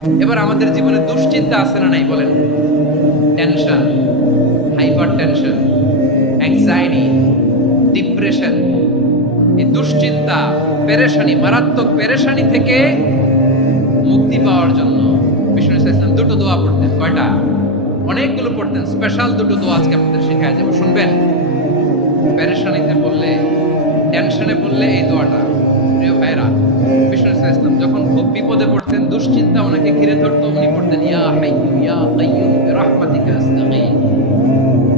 এবার আমাদের জীবনে দুশ্চিন্তা আছে না নাই বলেন? Tension, hyper tension, anxiety, depression, এই দুশ্চিন্তা, পেরেশানি, মারাত্মক পেরেশানি থেকে মুক্তি পাওয়ার জন্য বিষ্ণু ইসলাম দুটো দোয়া পড়তেন। কয়টা? অনেকগুলো পড়তেন। স্পেশাল দুটো দোয়া আজকে আপনাদের শেখায় যাবো, শুনবেন? পেরেশানিতে পড়লে, টেনশনে পড়লে এই দোয়াটা। প্রিয় ভাইরা, বিষ্ণু ইসলাম যখন খুব বিপদে পড়তেন, দুশ্চিন্তা ওনাকে ঘিরে ধরতো, উনি পড়তেন ইয়া হাইয়্যু ইয়া কাইয়্যুম বিরহমাতিকা আস্তাগীথ,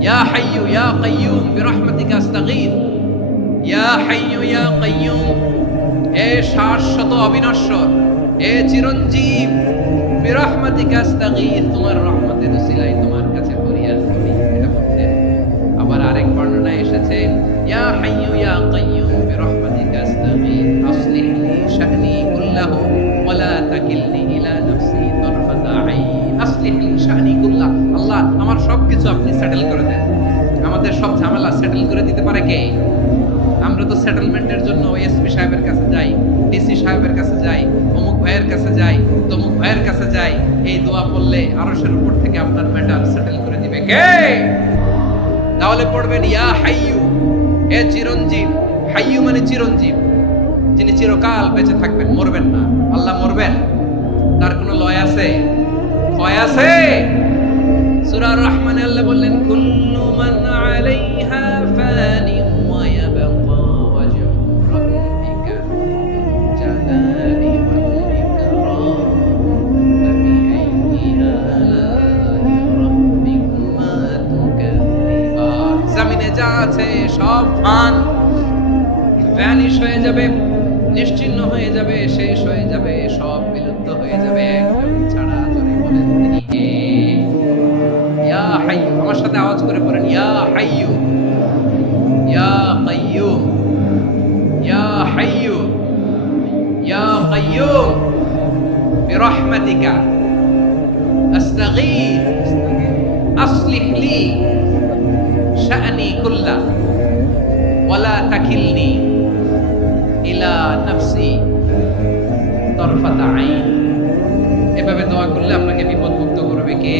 ইয়া হাইয়্যু ইয়া কাইয়্যুম বিরহমাতিকা আস্তাগীথ, ইয়া হাইয়্যু ইয়া কাইয়্যুম, এ শাশ্বত অবিনশ্বর, এ চিরঞ্জীব, বিরহমাতিকা আস্তাগীথ, তোমার রহমতের উসিলায় তোমার কাছে ফরিয়াদ করি। এটা বলতেন। আবার আরেক বর্ণনায় এসেছে ইয়া হাইয়্যু ইয়া কাইয়্যুম বিরহমাতিকা আস্তাগীথ আসলিহ লি শা'নি কুল্লাহু ওয়া লা তাকিলনি ইলা নাফসি তারফাতা আইন। আসলিহ লি শা'নি কুল্লাহ, আল্লাহ আমার সবকিছু আপনি সেটেল করে দেন। আমাদের সব ঝামেলা সেটেল করে দিতে পারে কে? আমরা তো সেটেলমেন্টের জন্য এসপি সাহেবের কাছে যাই, ডিসি সাহেবের কাছে যাই, অমুক ভাইয়ের কাছে যাই, তমুক ভাইয়ের কাছে যাই। এই দোয়া পড়লে আরশের উপর থেকে আপনার ম্যাটার সেটেল করে দিবে কে? তাহলে পড়বেন ইয়া হাইয়ু, এ চিরঞ্জীব। হাইয়ু মানে চিরঞ্জীব, যিনি চিরকাল বেঁচে থাকবেন, মরবেন না। আল্লাহ মরবেন? তার কোনো লয় আছে? ক্ষয় আছে? সূরা আর-রহমানে আল্লাহ বললেন কুল্লু মান আলাইহা ফানি ওয়া ইয়াবকা ওয়াজহু রাব্বিকা জালালি ওয়াল ইকরাম ফাবিআইয়ি আলা'i রাব্বিকুমা তুকাযিবান। জমিনে যা আছে সব ভ্যানিশ হয়ে যাবে, নিশ্চিহ্ন হয়ে যাবে, শেষ হয়ে যাবে, সব বিলুপ্ত হয়ে যাবে, একজন ছাড়া। জোরে বলেন তিনি কে? ইয়া হাইয়ু। আমার সাথে আওয়াজ করে পড়েন ইয়া হাইয়ু ইয়া কাইয়্যুম ইয়া হাইয়ু ইয়া কাইয়্যুম বিরহমাতিকা আস্তাগীথ আসলিহ লি শা'নি কুল্লাহ ওয়া লা তাকিলনি ইলা নাফসি তারফাতা আইন। এভাবে দোয়া করলে আপনাকে বিপদমুক্ত করবে কে?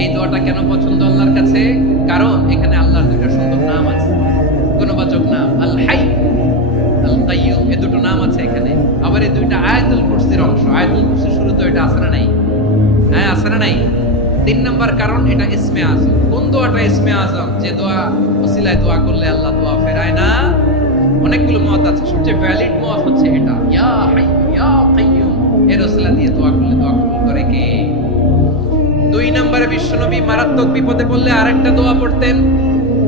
এই দোয়াটা কেন পছন্দ আল্লাহর কাছে? কারণ এখানে আল্লাহর দুটো সুন্দর নাম আছে, গুণবাচক নাম, আল হাই, আল কাইয়্যুম। এই দুটো নাম আছে এখানে। আবার এই দুইটা আয়াতুল কুরসির অংশ। আয়াতুল কুরসির শুরুতে এটা আছে না নাই? হ্যাঁ, আছে না নাই? 3 নাম্বার কারণ, এটা ইসমে আজম। কোন দোয়াটা ইসমে আজম? যে দোয়া ওসিলায় দোয়া করলে আল্লাহ দোয়া ফেরায় না। অনেকগুলো মত আছে, সবচেয়ে ভ্যালিড মত হচ্ছে এটা, ইয়া হাইয়্যু ইয়া কাইয়্যুম। এর ওসিলা দিয়ে দোয়া করলে দোয়া কবুল করে কে? 2 নম্বরে বিশ্বনবী মারাত্মক বিপদে পড়লে আরেকটা দোয়া পড়তেন,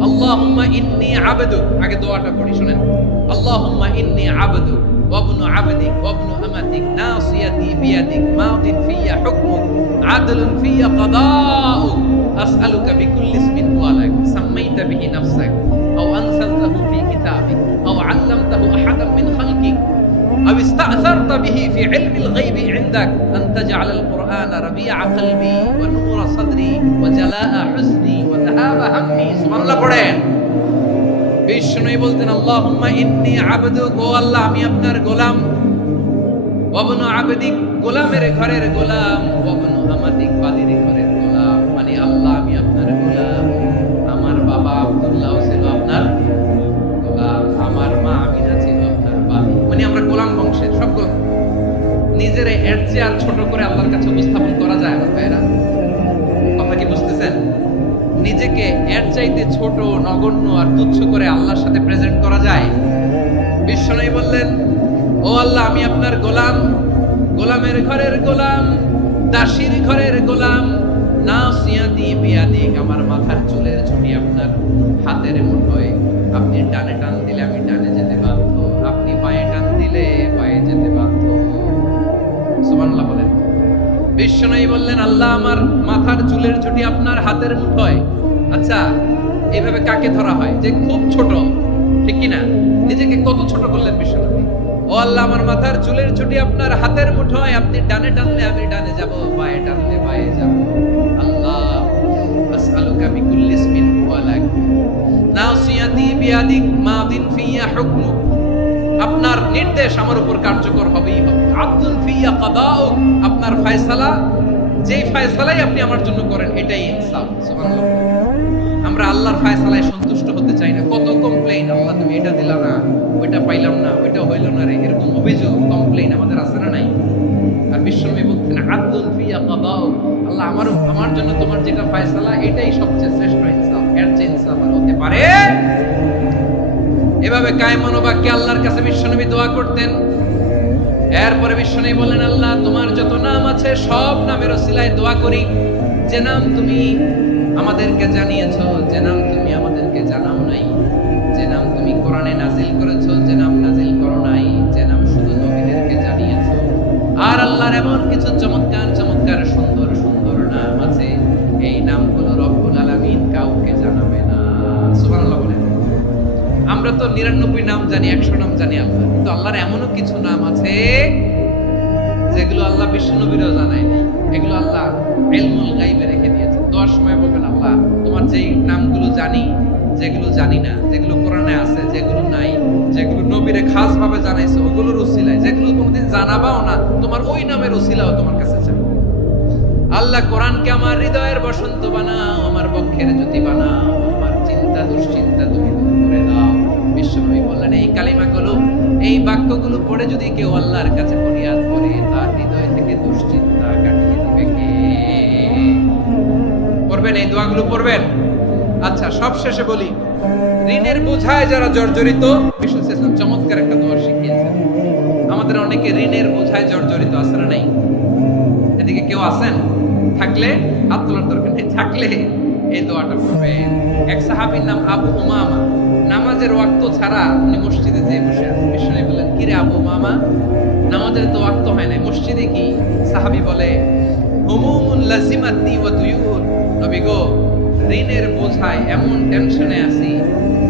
আল্লাহুম্মা ইন্নী আবদুক। আগে দোয়াটা পড়ি, শুনেন। আল্লাহুম্মা ইন্নী আবদুক ওয়া ইবনু আবদিক ওয়া ইবনু আমাতিক নাসিয়াতি বিয়াদিক মাদিন ফিয়া হুকমুক আদলুন ফিয়া কাদাউক আসআলুকা বিকুল্লি ইসমিন হুয়া লাক সাম্মাইতা বিহি নাফসাক আও আনসালতাহু ফি কিতাবিক আও আল্লামতাহু আহাদাম মিন খালকিক أو استأثرت به في علم الغيب عندك أن تجعل القرآن ربيع قلبي ونور صدري وجلاء حزني وذهاب همي। سبحان الله পড়েন। বিষ্ণু বলতেন আল্লাহুম্মা ইন্নী আবদুক, ও আল্লাহ আমি আপনার গোলাম, ওয়া ইবনু আবদিক, গোলামের ঘরের গোলাম, ওয়া ইবনু আমাতিক, বাদীর ঘরের গোলাম। মানে আল্লাহ আমি আপনার গোলাম। আমার বাবা আব্দুল্লাহ ছিল আপনার গোলাম, আমার মা আমিনা ছিল আপনার বাদী। মানে আমরা গোলাম বংশের সব গোলাম। নিজের এর চেয়ে আর ছোট করে আল্লাহর কাছে উপস্থাপন করা যায় না ভাইরা? কথা কি বুঝতেছেন? নিজেকে এর চাইতে ছোট, নগণ্য আর তুচ্ছ করে আল্লাহর সাথে প্রেজেন্ট করা যায়? বিশ্বনবী বললেন, ও আল্লাহ আমি আপনার গোলাম, গোলামের ঘরের গোলাম, দাসীর ঘরের গোলাম, নাসিয়াতি বিয়াদিক, আমার মাথার চুলের ছুটি আপনার হাতের মুঠোয়। আপনি ডানে টান দিলে আমি ডানে যেতে বাধ্য, আপনি বাঁয়ে টান দিলে বাঁয়ে যেতে বাধ্য। সুবহানাল্লাহ বলেন। বিশ্বনবী বললেন, আল্লাহ আমার মাথার চুলের ছুটি আপনার হাতের মুঠোয়। আচ্ছা, এইভাবে কাকে ধরা হয়? যে খুব ছোট, ঠিক কিনা? নিজেকে কত ছোট করলেন বিশ্বনবী। ও আল্লাহ আমার মাথার চুলের ছুটি আপনার হাতের মুঠোয়, আপনি ডানে টানলে আমি ডানে যাব, বাঁয়ে টানলে বাঁয়ে যাব। আল্লাহ আসআলুকা বিকুল্লি ইসমিন হুয়া লাক নাসিয়াতি বিয়াদিক মাদিন ফিয়া হুকমুক আপনার নির্দেশ আমার উপর কার্যকর হবেই হবে। আব্দুল ফিয়া কাদাউ, আপনার ফয়সালা, যেই ফয়সালাই আপনি আমার জন্য করেন এটাই ইনসাফ। সুবহানাল্লাহ। আমরা আল্লাহর ফয়সালায় সন্তুষ্ট হতে চাই না। কত কমপ্লেইন, আল্লাহ তুমি এটা দিলা না, ওইটা পাইলাম না, ওইটা হইল না রে, এরকম অভিযোগ কমপ্লেইন আমাদের আছে না নাই? আর বিশ্বনবী বলতেন আব্দুল ফিয়া কাদাউ, আল্লাহ আমার জন্য তোমার যেটা ফয়সালা এটাই সবচেয়ে শ্রেষ্ঠ ইনসাফ, এর চেয়ে ইনসাফ আর হতে পারে? এভাবে কায়মান বাক্যে আল্লাহর কাছে বিশ্বনবী দোয়া করতেন। এরপরে বিশ্বনবী বলেন, আল্লাহ তোমার যত নাম আছে সব নামের ওসিলায় দোয়া করি, যে নাম তুমি আমাদেরকে জানিয়েছো, যে নাম তুমি আমাদেরকে জানাও নাই, যে নাম তুমি কোরআনে নাজিল করেছো, যে নাম নাজিল করো নাই, যে নাম শুধু নবীদেরকে জানিয়েছো। আর আল্লাহর এমন কিছু চমৎকার চমৎকার সুন্দর সুন্দর নাম আছে, এই নামগুলো রব্বুল আলামিন কাউকে জানাবে না। সুবহানাল্লাহ বলেন। আমরা তো 99 নাম জানি, 100 নাম জানি আল্লাহ, কিন্তু আল্লাহর এমনও কিছু নাম আছে যেগুলো আল্লাহ বিশ্বনবীরও জানায় নাই। এগুলো আল্লাহ ইলমুল গায়বে রেখে দিয়েছে। দোয়ার সময় বলবেন, আল্লাহ তোমার যেই নামগুলো জানি, যেগুলো জানি না, যেগুলো কোরআনে আছে, যেগুলো নাই, যেগুলো নবীরে খাস ভাবে জানাইছো ওগুলোর উসিলায়, যেগুলো কোনোদিন জানাবাও না তোমার ওই নামের উসিলাও তোমার কাছে চাই। আল্লাহ কোরআনকে আমার হৃদয়ের বসন্ত বানাও, আমার পক্ষের জ্যোতি বানাও, আমার চিন্তা দুশ্চিন্তা তুমি দূর করে দাও। বিশ্বনবী বললেন, এই কালিমাগুলো, এই বাক্যগুলো পড়ে যদি কেউ আল্লাহর কাছে ফরিয়াদ করে, তার হৃদয় থেকে দুশ্চিন্তা কাটিয়ে দিবে কে? পড়বেন, এই দোয়াগুলো পড়বেন। আচ্ছা, সব শেষে বলি, ঋণের বোঝায় যারা জর্জরিত, বিষ্ণু ইসলাম চমৎকার একটা দোয়া শিখিয়েছেন। আমাদের অনেকে ঋণের বোঝায় জর্জরিত, আছে না নাই? এদিকে কেউ আছেন? থাকলে হাত তোলার দরকার নেই, থাকলে এই দোয়াটা পড়বেন। এক সাহাবীর নাম আবু উমামা, নামাজের ওয়াক্ত ছাড়া উনি মসজিদে যেয়ে বসে আছেন। বিষ্ণু বললেন, কি রে আবু উমামা, নামাজের তো ওয়াক্ত হয় না, মসজিদে কি? সাহাবী বলে, হুমুমুন লাজিমাতনি ওয়া দুয়ুন, নবী গো ঋণের বোঝায় এমন টেনশনে আছি,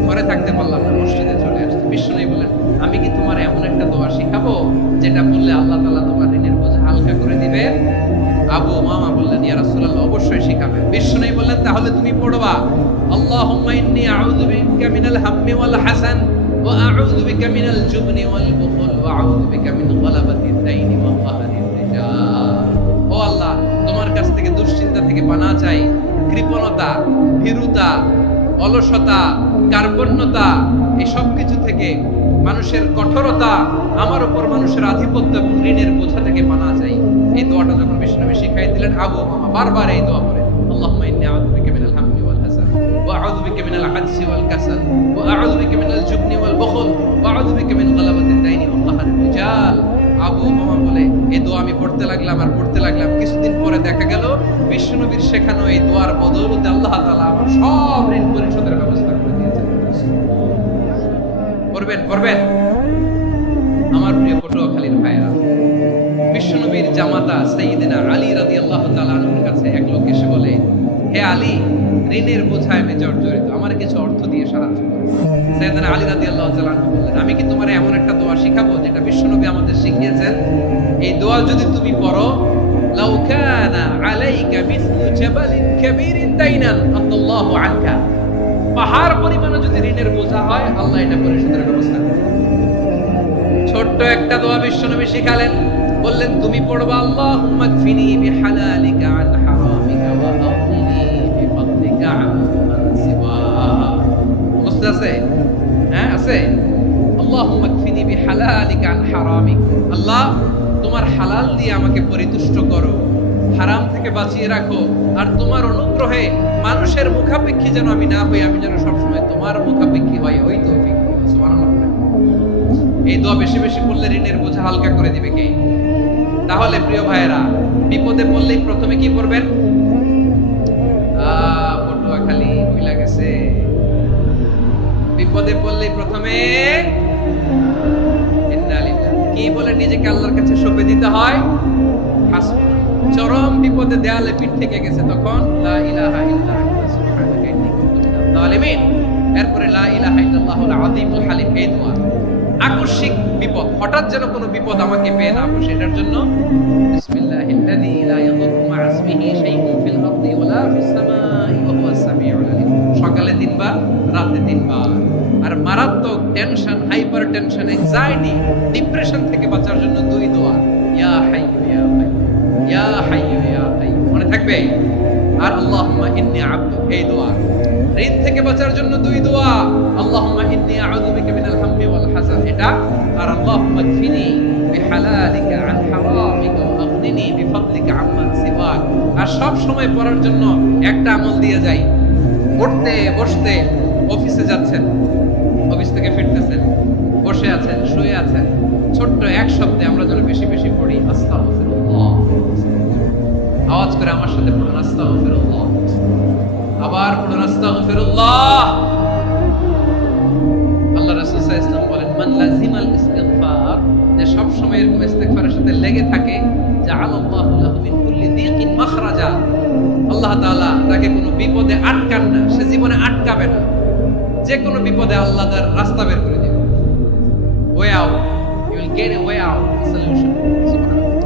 ঘরে থাকতে পারলাম না, মসজিদে চলে আসছি। বিষ্ণু বলেন, আমি কি তোমার এমন একটা দোয়া শিখাবো যেটা বললে আল্লাহ তাআলা তোমার ঋণের বোঝা হালকা করে দিবে? আবু উমামা বললেন, ইয়া রাসূলুল্লাহ, অবশ্যই শিখাবেন। বিষ্ণু বললেন, তাহলে তুমি পড়বা, আল্লাহুম্মা ইন্নী আউযু বিকা মিনাল হাম্মি ওয়াল হাসান ওয়া আউযু বিকা মিনাল জুবনি ওয়াল বুখল ওয়া আউযু বিকা মিন গালাবাতিদ দাইনি ওয়া কাহরির রিজাল। ও আল্লাহ, তোমার কাছ থেকে দুশ্চিন্তা থেকে পানাহ চাই, কৃপণতা, ভীরুতা, অলসতা, কার্পণ্যতা, এই সব কিছু থেকে, মানুষের কঠোরতা, আমার উপর মানুষের আধিপত্য এবং ঋণের বোঝা থেকে পানাহ চাই। এই দোয়াটা যখন বিষ্ণু শিখাই দিলেন, আবু উমামা বারবার এই দোয়া পড়ে, আল্লাহুম্মা ইন্নী আউযু বিকা মিনাল হাম্মি ওয়াল হাসান ওয়া আউযু বিকা মিনাল আজজি ওয়াল কাসাল ওয়া আউযু বিকা মিনাল জুবনি ওয়াল বুখল ওয়া আউযু বিকা মিন গালাবাতিদ দাইনি ওয়া কাহরির রিজাল। আবু উমামা বলে, এই দোয়া আমি পড়তে লাগলাম আর পড়তে লাগলাম, কিছুদিন পরে দেখা গেল বিশ্বনবীর শেখানো এই দোয়ার বদৌলতে আল্লাহ তাআলা আমার সব ঋণ পরিশোধের ব্যবস্থা করে দিয়েছেন। পড়বেন। আমার প্রিয় পটুয়াখালীর ভাইরা, বিশ্বনবীর জামাতা সাইয়্যিদিনা আলী রাদিয়াল্লাহু তাআলা আনহুর কাছে এক লোক এসে বলে, হে আলী, ঋণের বোঝায় আমি জর্জরিত, আমার কিছু অর্থ দিয়ে সাহায্য করো। সাইয়্যিদিনা আলী রাদিয়াল্লাহু তাআলা আনহু বললেন, আমি কি তোমার এমন একটা দোয়া শিখাবো যেটা বিশ্বনবী আমাদের শিখিয়েছেন? এই দোয়া যদি তুমি পড়ো, লাউ কানা আলাইকা মিসলু জাবালিন কাবীরিন দাইনান আল্লাহু আনকা, পাহাড় পরিমাণে যদি ঋণের বোঝা হয়, আল্লাহ এটা পরিশোধের ব্যবস্থা করবেন। ছোট্ট একটা দোয়া বিশ্বনবী শিখালেন, বললেন, তুমি পড়বা, আল্লাহুম্মা কফিনি বিহালালিকা আন হারামিকা ওয়া আগনিনি বিফাদলিকা আম্মান সিওয়া। বুঝতে আছে? হ্যাঁ, আছে। আল্লাহুম্মা কফিনি বিহালালিকা আন হারামিক, আল্লাহ তোমার হালাল দিয়ে আমাকে পরিতুষ্ট করো, হারাম থেকে বাঁচিয়ে রাখো, আর তোমার অনুগ্রহে মানুষের মুখাপেক্ষী যেন আমি না হই, আমি যেন সবসময় তোমার মুখাপেক্ষী হই, ওই তৌফিক দিও। সুবহানাল্লাহ। এই দোয়া বেশি বেশি পড়লে ঋণের বোঝা হালকা করে দিবে কে? তাহলে প্রিয় ভাইয়েরা, বিপদে পড়লেই প্রথমে কি করবেন? পটুয়াখালী ভুইলা গেছে, বিপদে পড়লেই প্রথমে ইন্না লিল্লাহ কি বলে নিজেকে আল্লাহর কাছে সঁপে দিতে হয়, হাসবুনা। চরম বিপদে দেয়ালে পিঠ থেকে গেছে, তখন লা ইলাহা ইল্লা আনতা সুবহানাকা ইন্নী কুনতু মিনাজ জালিমিন। এরপরে লা ইলাহা ইল্লাল্লাহুল আযীমুল হালিম, এই দোয়া। আকস্মিক বিপদ, হঠাৎ যেন কোনো বিপদ আমাকে পেয়ে না বসে, এটার জন্য বিসমিল্লাহিল্লাযী লা ইয়াদুররু মা ইসমিহি শাইউন ফিল আরদি ওয়ালা ফিস সামাই ওয়া হুয়াস সামিউল আলীম। সকালে 3 বার, রাতে 3 বার। আর মারাত্মক tension, hyper tension, anxiety, depression থেকে বাঁচার জন্য দুই দোয়া, ইয়া হাইয়ু ইয়া কাইয়ুম, ইয়া হাইয়ু ইয়া কাইয়ুম, মনে থাকবে। আর আল্লাহুম্মা ইন্নী আবদুক, এই দোয়া। ঋণ থেকে বাঁচার জন্য দুই দোয়া, আল্লাহুম্মা ইন্নী আউযু বিকা মিনাল হাম্মি ওয়াল হাযান, এটা। আর আল্লাহুম্মা কফিনি বিহালালিকা আন হারামিকা ওয়া আগনিনি বিফাদলিকা আম্মান সিওয়াক। আর সব সময় পড়ার জন্য একটা আমল দিয়ে যাই, উঠতে বসতে, অফিসে যাচ্ছেন, অফিস থেকে ফিরতেছেন, বসে আছেন, শুয়ে আছেন, ছোট্ট এক শব্দে আমরা যেন বেশি বেশি পড়ি আস্তাগফিরুল্লাহ। আওয়াজ করে আমার সাথে পড়ুন আস্তাগফিরুল্লাহ, আবার পড়ুন আস্তাগফিরুল্লাহ। আল্লাহ রাসূল সাল্লাল্লাহু আলাইহি ওয়াসাল্লাম বলেন, মান লাজিমাল ইস্তিগফার, যে সব সময় এরকম ইস্তিগফারের সাথে লেগে থাকে, জাআলাল্লাহু লাহু মিন কুল্লি যিকিন মাখরাজা, আল্লাহ তাআলা তাকে কোনো বিপদে আটকান না, সে জীবনে আটকাবে না, যে কোনো বিপদে আল্লাহ তার রাস্তা বের করে দিবে। Way out, you will get a way out, solution. সুবহানাল্লাহ।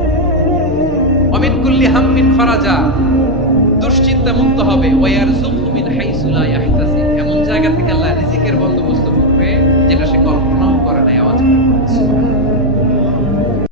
ওয়া মিন কুল্লি হাম্মিন ফারাজা, দুশ্চিন্তা মুক্ত হবে। ওয়া ইয়ারযুকহু মিন হাইসু লা ইয়াহতাসিব, এমন জায়গা থেকে আল্লাহ রিজিকের বন্দোবস্ত করবে যেটা সে কল্পনা